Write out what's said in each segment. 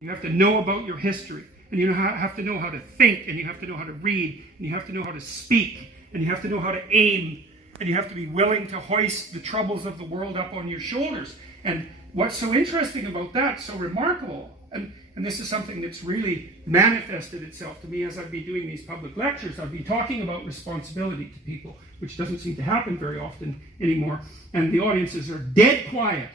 You have to know about your history, and you have to know how to think, and you have to know how to read, and you have to know how to speak, and you have to know how to aim, and you have to be willing to hoist the troubles of the world up on your shoulders. And what's so interesting about that, so remarkable, and this is something that's really manifested itself to me as I've been doing these public lectures. I've been talking about responsibility to people, which doesn't seem to happen very often anymore, and the audiences are dead quiet.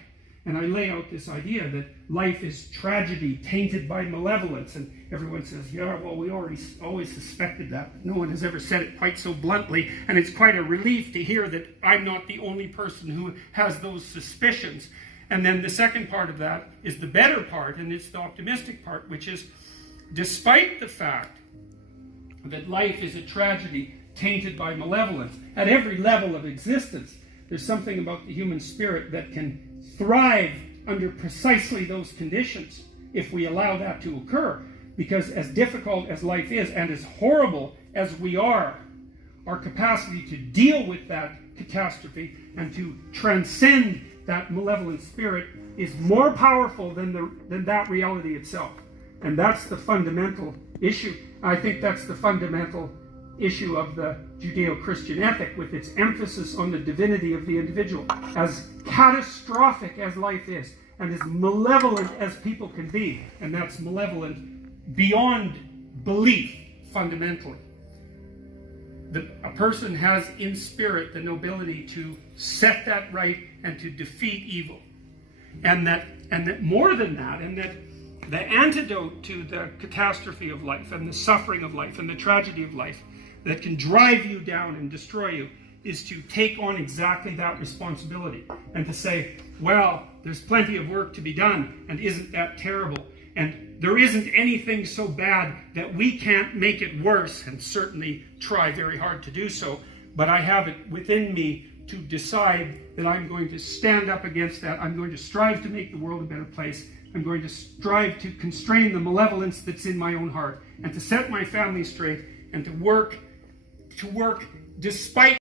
And I lay out this idea that life is tragedy tainted by malevolence. And everyone says, yeah, well, we always suspected that. But no one has ever said it quite so bluntly. And it's quite a relief to hear that I'm not the only person who has those suspicions. And then the second part of that is the better part, and it's the optimistic part, which is, despite the fact that life is a tragedy tainted by malevolence, at every level of existence, there's something about the human spirit that can thrive under precisely those conditions if we allow that to occur. Because as difficult as life is and as horrible as we are, our capacity to deal with that catastrophe and to transcend that malevolent spirit is more powerful than that reality itself. And that's the fundamental issue. I think that's the fundamental issue of the Judeo-Christian ethic, with its emphasis on the divinity of the individual. As catastrophic as life is, and as malevolent as people can be, and that's malevolent beyond belief, fundamentally. A person has in spirit the nobility to set that right and to defeat evil. And that more than that, and that the antidote to the catastrophe of life and the suffering of life and the tragedy of life that can drive you down and destroy you is to take on exactly that responsibility and to say, well, there's plenty of work to be done, and isn't that terrible? And there isn't anything so bad that we can't make it worse, and certainly try very hard to do so, but I have it within me to decide that I'm going to stand up against that. I'm going to strive to make the world a better place. I'm going to strive to constrain the malevolence that's in my own heart, and to set my family straight, and to work despite